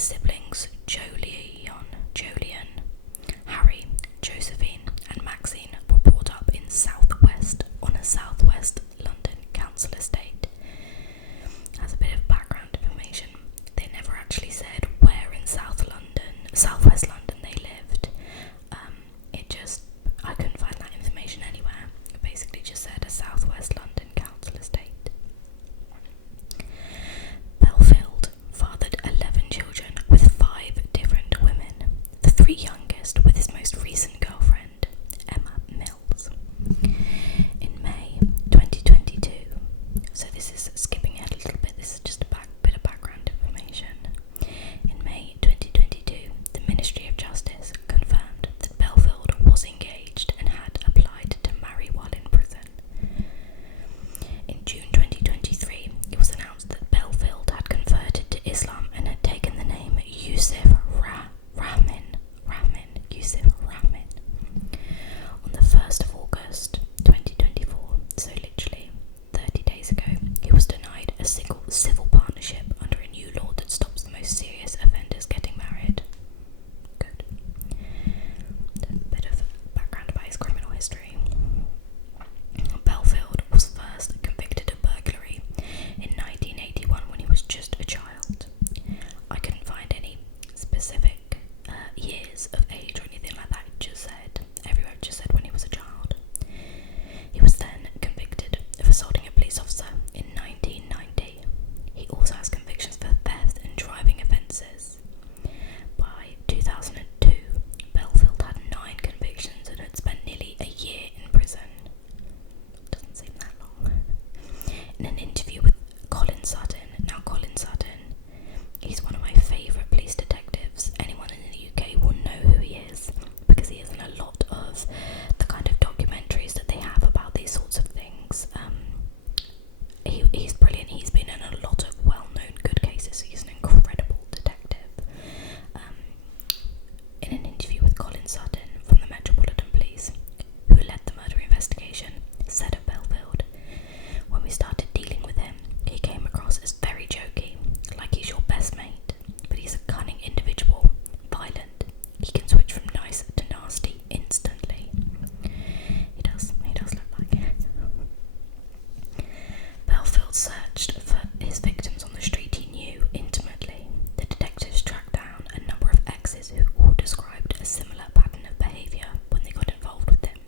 his siblings Jolyon, Harry, Josephine and Maxine were brought up on a southwest London council estate. As a bit of background information, they never actually said where in southwest London they lived. I couldn't find that information anywhere. It basically just said a southwest London council estate. Bellfield fathered 11 children with 5 different women, the 3 youngest with his most recent girlfriend, Emma Mills. In May 2022, so this is skipping ahead a little bit, this is just a bit of background information. In May 2022, the Ministry of Justice confirmed that Bellfield was engaged and had applied to marry while in prison. In June 2023, it was announced that Bellfield had converted to Islam and had taken the name Yusuf Rahman. On the 1st of August 2024, so literally 30 days ago, he was denied a civil partnership under a new law that stops the most serious offenders getting married. Good. A bit of background about his criminal history. Bellfield was first convicted of burglary in 1981 when he was just a child. I couldn't find any specific years of age or anything like that. Everywhere just said when he was a child. He was then convicted of assaulting a police officer in 1990. He also has convictions for theft and driving offences. By 2002, Bellfield had 9 convictions and had spent nearly a year in prison. Doesn't seem that long. In an interview with Colin Sutton, he's one of my favourite police detectives. Anyone in the UK will know who he is because he is in a lot of the kind of documentaries that they have about these sorts of things. He's brilliant. He's been in a lot of well-known good cases. He's an incredible detective. In an interview with Colin Sutton from the Metropolitan Police, who led the murder investigation, said of Bellfield, "When we started dealing with him, he came across as very jokey, like he's your best mate, but he's a cunning individual, violent. He can switch from nice to nasty instantly." He does look like it. Bellfield searched for his victims on the street he knew intimately. The detectives tracked down a number of exes who all described a similar pattern of behaviour when they got involved with him.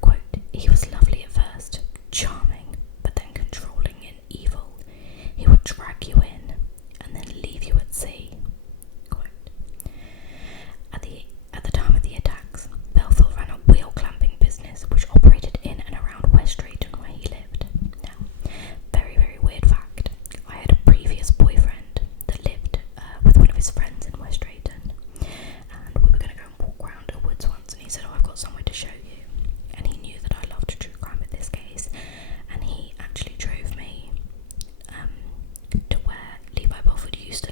Quote, "He was lovely at first, charming, but then controlling and evil. He would drag you in and then leave you at sea." Quote. At the time of the attacks, Bellfield ran a wheel clamping business which operated in and around West Drayton where he lived. Now, very, very weird fact, I had a previous boyfriend that lived with one of his friends in West Drayton, and we were going to go and walk around a woods once, and he said, "Oh, I've got somewhere to show you." And he knew that I loved true crime in this case, and he actually drove me to where Levi Bellfield used to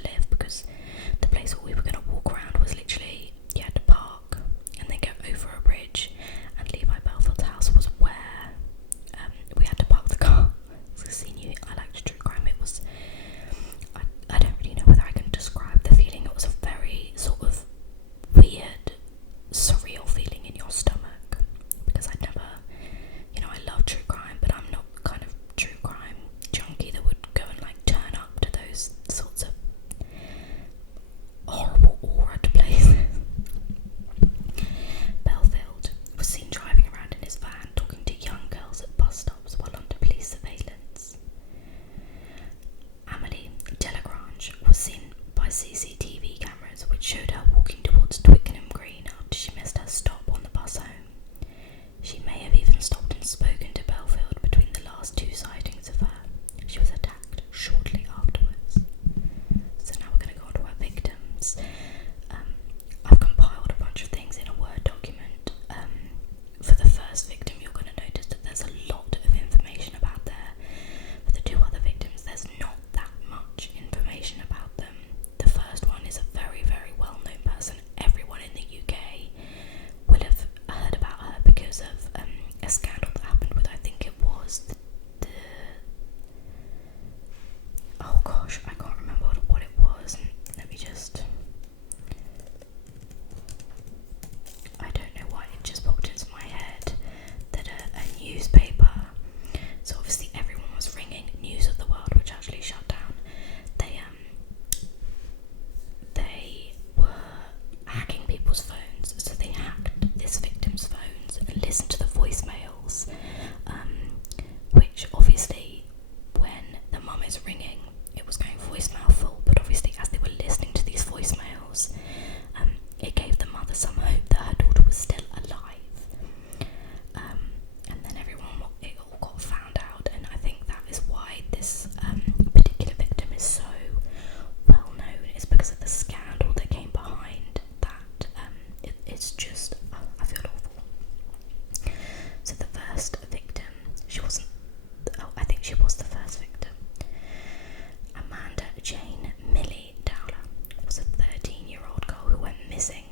Jane Millie Dowler was a 13-year-old girl who went missing,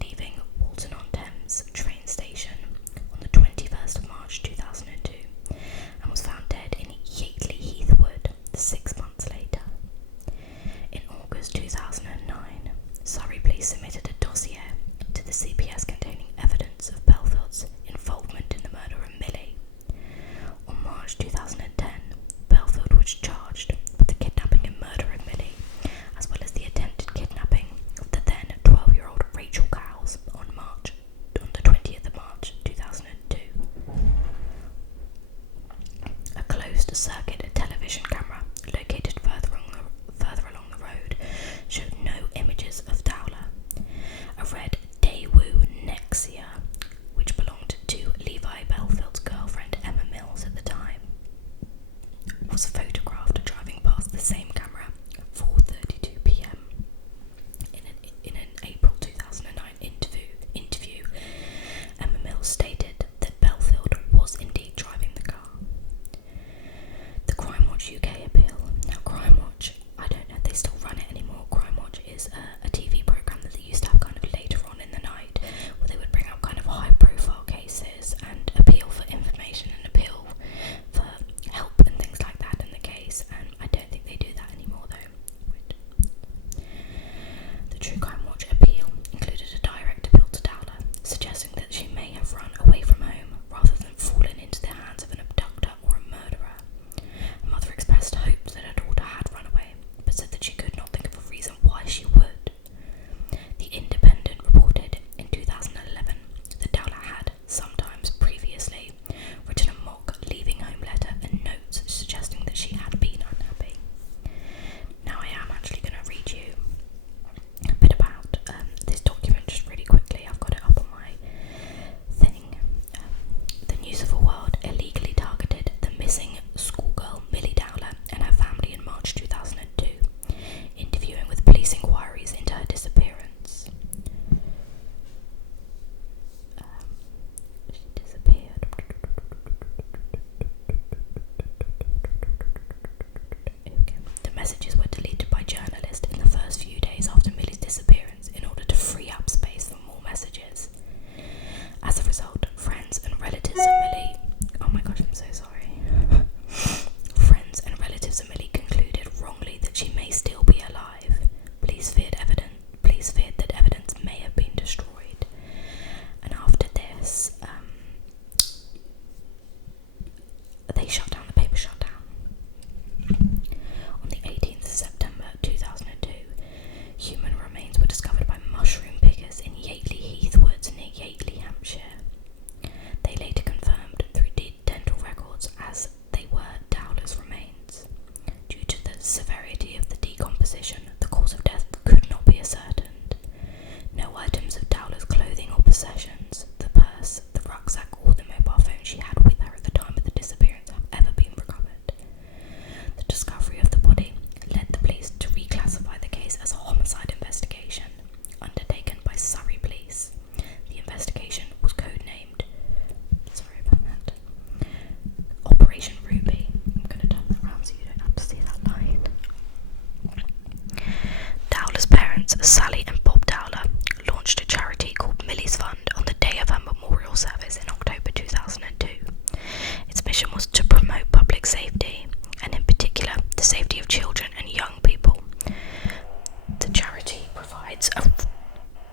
leaving Walton-on-Thames train station on the 21st of March 2002 and was found dead in Yateley Heath Wood 6 months later. In August 2009, Surrey Police submitted a dossier to the CPS containing evidence of Bellfield's involvement in the murder of Millie. On March 2010, Bellfield was charged with the kidnapping and murder of Millie, as well as the attempted kidnapping of the then 12-year-old Rachel Cowles on the 20th of March 2002. A closed-circuit television camera located further along the road showed no images of Dowler. A red Daewoo Nexia, which belonged to Levi Bellfield's girlfriend Emma Mills at the time, was photographed driving past the same camera at 4:32 p.m. In an April 2009 interview, Emma Mills stated that Bellfield was indeed driving the car. The Crime Watch UK appeal. Now, Crime Watch, I don't know if they still run it anymore. Crime Watch is a TV programme that they used to have kind of later on in the night, where they would bring out kind of high-profile cases and appeal for information and appeal for help and things like that in the case, and I don't think they do that anymore though. The True Crime Watch appeal included a direct appeal to Dowler, suggesting that she may have run away from home rather than fallen into the hands of an abductor or a murderer. Her mother expressed hope that her daughter had run away, but said that she could not think of a reason why she would. The Independent reported in 2011 that Dowler had sometimes previously written a mock leaving home letter and notes suggesting that she had been unhappy. Now I am actually going to read you a bit about this document just really quickly. I've got it up on my thing. The News of the World illegally targeted the missing schoolgirl Millie Dowler and her family in March 2002, interviewing with police inquiries into her disappearance. She disappeared. Here we go. The messages were deleted by journalists in the first few days after Millie's disappearance in order to free up space for more messages. As a result, friends and relatives of Millie... Oh my gosh, I'm so sorry. Friends and relatives of Millie concluded wrongly that she may still be alive. Police feared that evidence may have been destroyed. And after this, the paper shut down. On the 18th of September 2002, human remains were discovered by mushroom pickers in Yateley Heath Woods near Yateley, Hampshire. They later confirmed through dental records as they were Dowler's remains. Due to the severity of the decomposition, the cause of death could not be ascertained. No items of Dowler's clothing or possessions, the purse, the rucksack or the mobile phone she had with her at the time of the disappearance have ever been recovered. The discovery of the body led the police to reclassify the case as a homicide investigation undertaken by Surrey Police. The investigation was codenamed, sorry about that, Operation Ruby. I'm going to turn that around so you don't have to see that line. Dowler's parents, Sally and Bob Dowler, launched a charity called Millie's Fund on the day of her memorial service in October 2002. Its mission was to promote public safety, and in particular, the safety of children and young people. The charity provides a...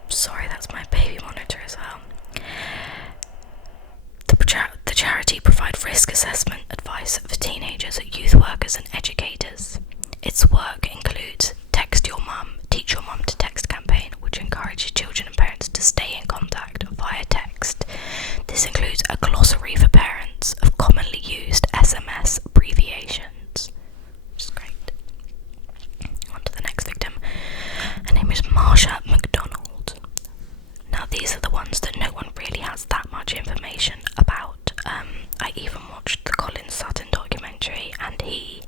Sorry, that's my baby monitor as well. The charity provides risk assessment advice for teenagers, youth workers and educators. Its work includes Text Your Mum, Teach Your Mum to Text campaign, which encourages children and parents to stay in contact via text. This includes a glossary for parents of commonly used SMS abbreviations, which is great. On to the next victim. Her name is Marsha McDonald. Now these are the ones that no one really has that much information about. I even watched the Colin Sutton documentary, and he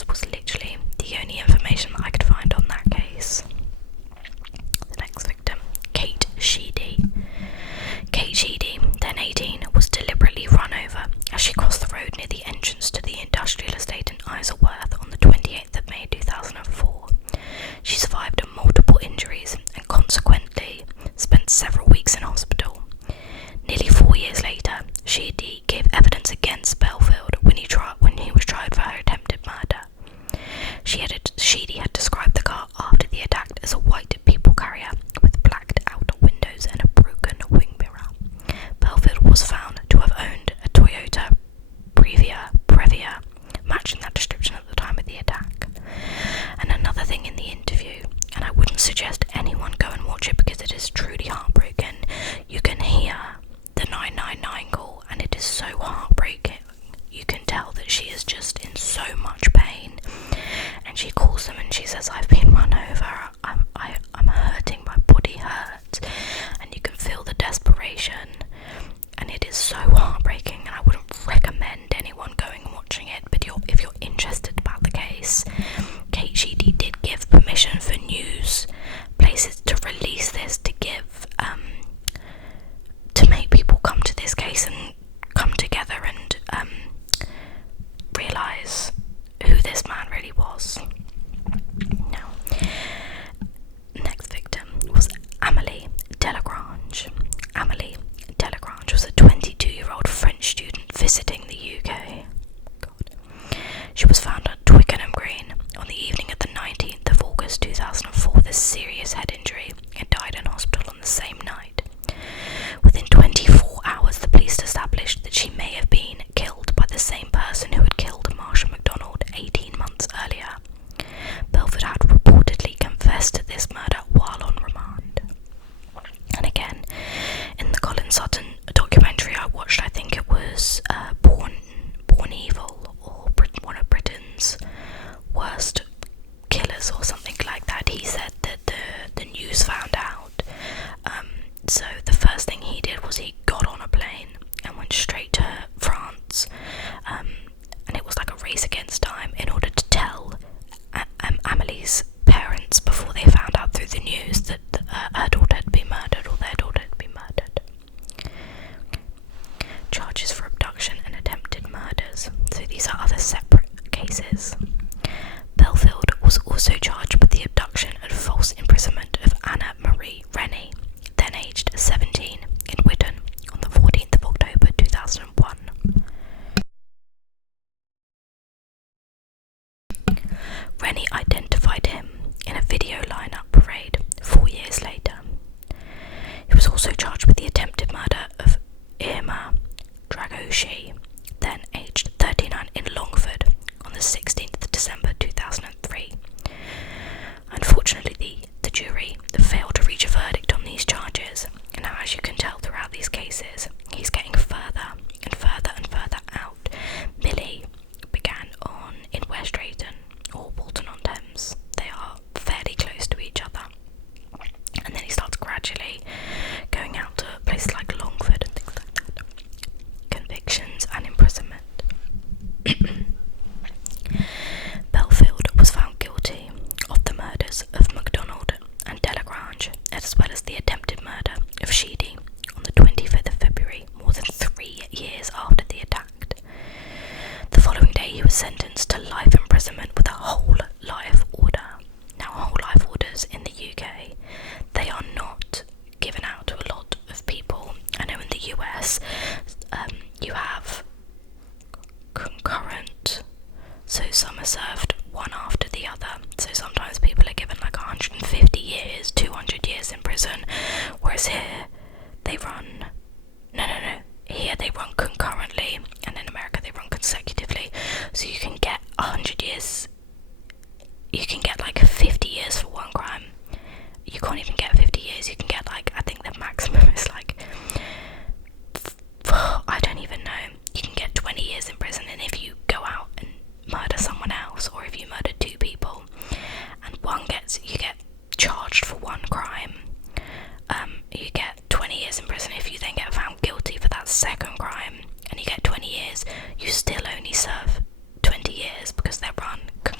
this was literally the only information that I could find on that case. The next victim, Kate Sheedy. Kate Sheedy, then 18, was deliberately run over as she crossed the road near the entrance to the industrial estate in Isleworth on the 28th of May 2004. She survived multiple injuries and consequently spent several weeks in hospital. Nearly 4 years later, Sheedy gave evidence against Bellfield when he was tried for her attempted murder. Sheedy had described the car after the attack as a white people carrier with blacked out windows and a broken wing mirror. Bellfield was found to have owned a Toyota Previa, matching that description at the time of the attack. And another thing in the interview, and I wouldn't suggest anyone go and watch it because it is truly heartbreaking, you can hear the 999 call and it is so heartbreaking. You can tell that she is just in so much pain, and she calls them and she says, "I've been run over, I'm hurting, my body hurts," and you can feel the desperation, and it is so heartbreaking, and I wouldn't recommend anyone going and watching it, but if you're interested about the case, Kate Sheedy did give permission for news places to release this, to give to make people come to this case and come together and realise who this man really was. Now, next victim was Amélie Delagrange. Amélie Delagrange was a 22-year-old French student visiting the UK. She was found at Twickenham Green on the evening of the 19th of August 2004 with a serious head injury and died in hospital on the same night. Within 24 hours, the police established that she may have been killed by the same person who had killed Marsha MacDonald 18 months earlier. Bellfield had reportedly confessed to this murder while on remand. And again, in the Colin Sutton documentary I watched, I think it was Born Evil, or one of Britain's worst killers or something like that, he said that the news found out. So the first thing he did was he got on a plane and went straight to France, and it was like a race against time in order to tell Amélie's parents before they found out through the news that her daughter had been murdered, or their daughter had been murdered. Charges for abduction and attempted murders. So these are other separate cases. Bellfield was also charged with the abduction and false imprisonment of Anna Marie Rennie, then aged 17, in Witton on the 14th of October 2001. Rennie identified him in a video lineup parade 4 years later. He was also charged with the attempted murder of Irma Dragoshi, then aged 39, in Longford on the 16th of December 2003. Unfortunately, the jury failed to reach a verdict on these charges, and now, as you can tell throughout these cases, he's getting further and further and further out. Millie began in West Drayton or Walton-on-Thames. They are fairly close to each other, and then he starts gradually going out to places like Longford and things like that. Convictions and imprisonment. Bellfield was found guilty of the murders of MacDonald and Delagrange, as well as the attempted murder of Sheedy on the 25th of February, more than 3 years after the attack. The following day he was sentenced to life imprisonment with a whole life order. Now, whole life orders in the UK, they are not given out to a lot of people. I know in the US you have concurrent, so some are served one after the other, so sometimes people are given like 150 years, 200 years in prison, whereas here they run here they run concurrently, and in America they run consecutively, so you can get 100 years, you can get like 50 years for one crime. You can't even get 50 years, you can get like, I think the maximum is like, I don't even know, you can get 20 years in prison, and if you go out and murder someone else, or if you murder 2 people and you get charged for one crime, you get 20 years in prison. If you then get found guilty for that second crime and you get 20 years, you still only serve 20 years because they're run concurrently.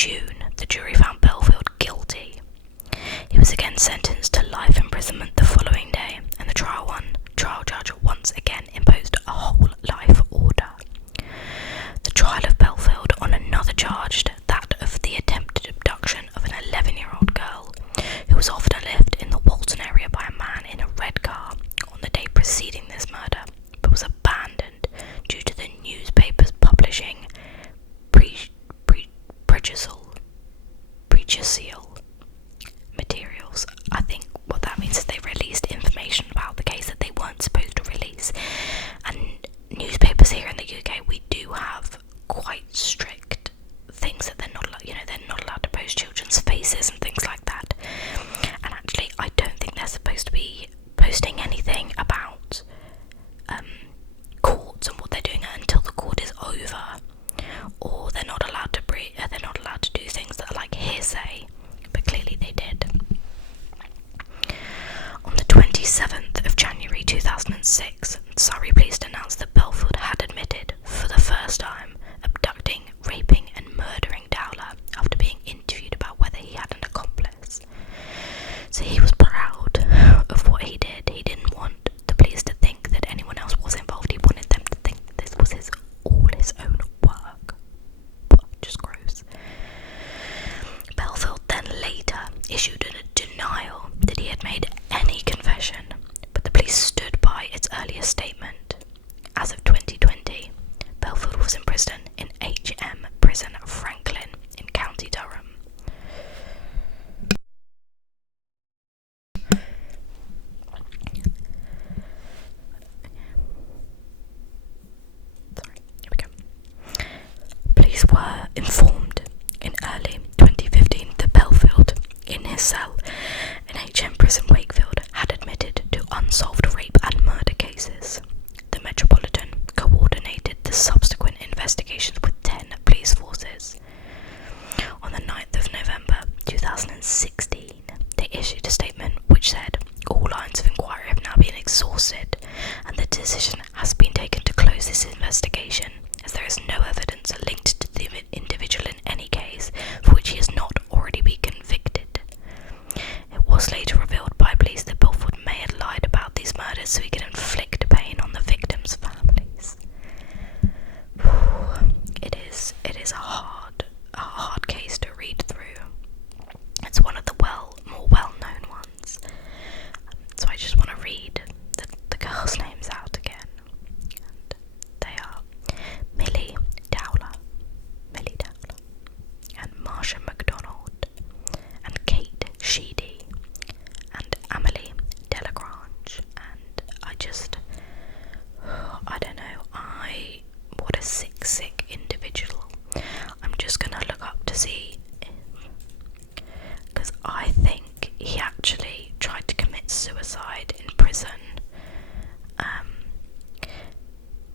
June, the jury found Bellfield guilty. He was again sentenced to life imprisonment the following day, and the trial judge once again imposed a whole life order. The trial of Bellfield on another charge, that of the attempted abduction of an 11-year-old girl who was offered a lift in the Walton area by a man in a red car on the day preceding this murder, but was abandoned due to the newspapers publishing prejudicial materials. I think what that means is they released information about the case that they weren't supposed to release. And newspapers here in the UK, we do have quite strict things that they're not allowed to post children's faces and things like that. And actually, I don't think they're supposed to be posting anything about courts and what they're doing until the court is over, or they're not allowed to do things that are like hearsay. But clearly they did. On the 27th of January 2006, Surrey Police announced that Bellfield had admitted, for the first time, abducting, raping and murdering Dowler after being interviewed about whether he had an accomplice. So he was proud of what he did. He didn't want the police to think that anyone else was involved. He wanted them to think this was all his own work. Just gross. Bellfield then later issued a denial that he had made any confession, but the police stood by its earlier statement. As of 2020, Bellfield was in prison in HM Prison Franklin in County Durham. Police were informed in early 2015 that Bellfield, in his cell in HM Prison Wakefield, had admitted to unsolved rape and murder cases. The Metropolitan coordinated the subsequent investigations with 10 police forces. On the 9th of November 2016, they issued a statement which said, "All lines of inquiry have now been exhausted, and the decision has been taken to close this investigation, as there is no evidence linked to the individual in any case for which he has not already been convicted." It was later revealed by police that Bellfield may have lied about these murders so he could inflict pain on the victims' families. It is a hard case to read through. It's one of the more well-known ones. So I just want to read the girls' names out again. And they are Millie Dowler, and Marsha MacDonald, and Kate Sheedy, and Amelie Delagrange. And I don't know, what a sick individual. I'm just gonna look up to see, because I think he actually tried to commit suicide in prison.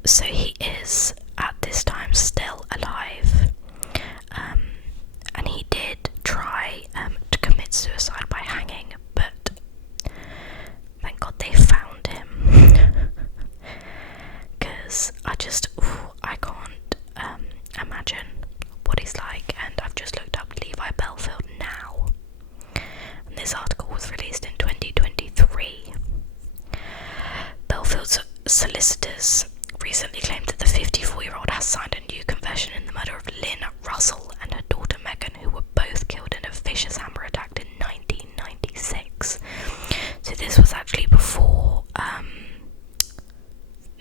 So he is at this time still alive, and he did try to commit suicide by hanging, but thank God they found him. Because I can't imagine what he's like. And I've just looked up Levi Bellfield now, and this article was released in 2023. Bellfield's solicitors recently claimed that the 54-year-old has signed a new confession in the murder of Lynn Russell and her daughter Megan, who were both killed in a vicious hammer attack in 1996. So this was actually before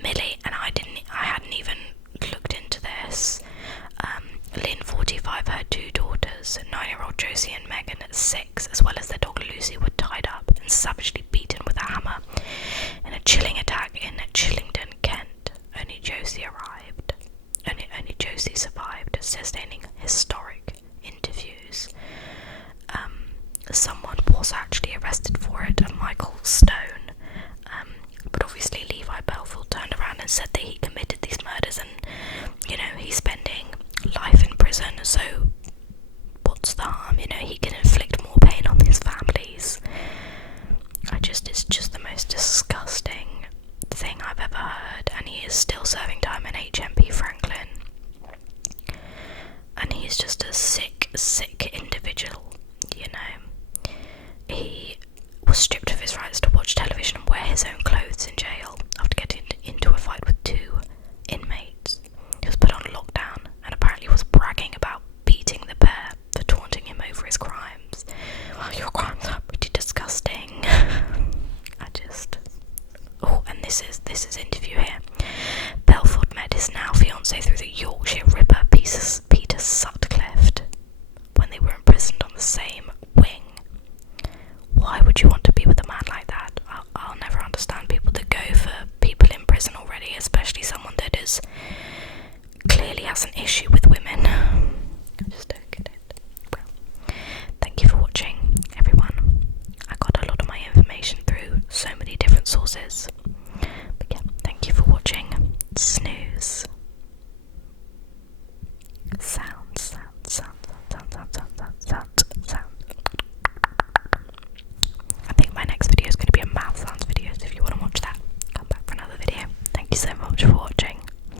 Millie, and I hadn't even looked into this. Lynn, 45, her two daughters, 9-year-old Josie and Megan at 6, as well as their dog Lucy, were tied up and savagely beaten with a hammer in a chilling attack in Chillington, Kent. Only Josie survived, sustaining historic interviews. Someone was actually arrested for it, Michael Stone, but obviously Levi Bellfield turned around and said that he committed these murders, and he's spending life in prison, so what's the harm? He can inflict more pain on his families. It's just the most disgusting thing I've ever this is interview here. Bellfield met his now fiancée through the Yorkshire Ripper Peter Sutcliffe when they were imprisoned on the same wing. Why would you want to be with a man like that? I'll never understand people that go for people in prison already, especially someone that is clearly has an issue with women. I just don't get it. Well, thank you for watching, everyone. I got a lot of my information through so many different sources.